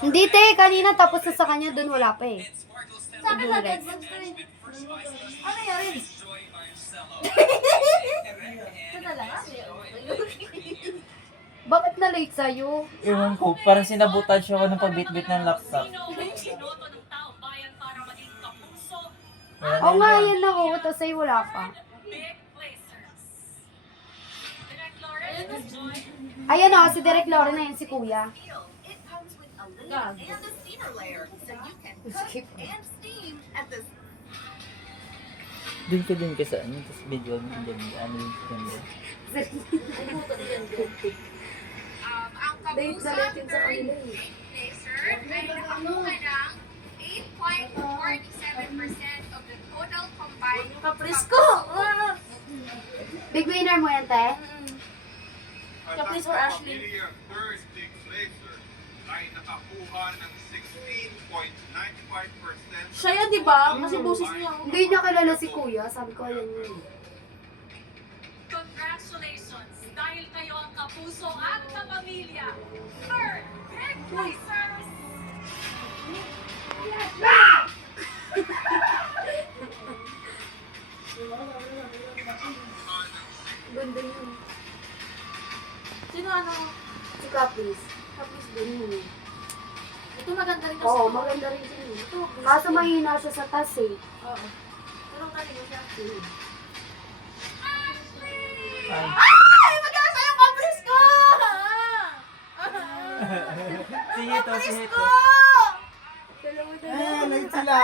Hindi, te. Kanina tapos na sa kanya. Doon wala pa eh. Sa akin na dead bugs to eh. Ano yun? Ito na lang ah. Bakit na late sa'yo? Ewan ko, parang sinabotage ako ng pagbitbit ng laptop. Wala Oo nga, yun. yan na oo. Tapos sa'yo wala pa. Ayan o, si Derek Lauren na yan, si Kuya. Skip. Dun ka din ka sa ano, tapos video mo dyan, ano yung ganda. Late na late yun sa kanila eh. ay nakakuha ng 8.47% of the total combined Caprice ko! Big winner mo yan, te? Caprice or Ashley? Pamilya Thursday Glazer ay nakakuha ng 16.95%. Siya yan, di ba? Kasi boses niya. Hindi niya kilala si Kuya. Sabi ko, ayan yun. Congratulations! Dahil kayo ang kapuso at kapamilya. Third, Big Blazers! Ganda yun. Sino ano? Si Caprice. Caprice din. Mm. Ito maganda rin kasi. Oo, maganda rin siya. eh. Ito. Kaso mahina siya sa tas eh. Oo. Pero kanina siya. Ay, Ay! Magkano sa'yo Caprice ko! sige to, sige to. Late sila.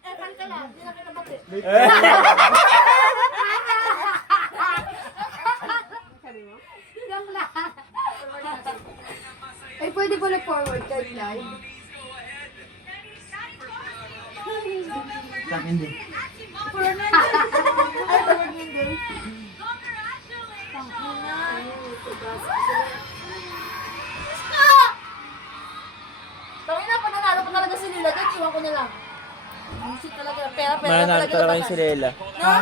Eh, kan ka lang. Hindi na kita bati. Joke lang. Ay, pwede pala forward ka live. Sa akin din. Ay, tawag yun din. Tawag na, pag nanalo pa talaga si Lila, dyan, iwan ko na lang. Shit talaga, pera Mananalo talaga. talaga yung si Lela. No?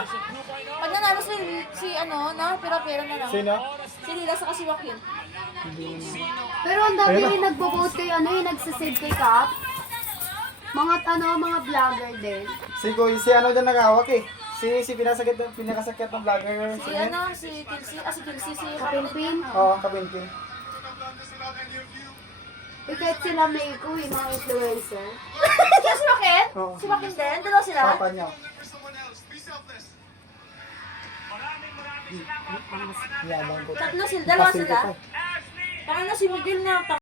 Pag nanalo si ano, na, pera na lang. Sino? Si Lila sa si Joaquin. Pero ang dami rin nagbo-vote kay ano yung nagsasave kay Cap. Mga mga vlogger din. Si ano dyan nakahawak eh. Si pinakasakit ng vlogger. Si ano, si Kilsi, si Kapinpin. Oo, kabinkin. Eh, kahit sila may iko eh, mga influencer. Siya si Joaquin? Oo. Si Joaquin din? Dalawa sila? Papa niya. Yaman ko. Tatlo sila, dalawa Pasig sila? ito. Parang na si Miguel na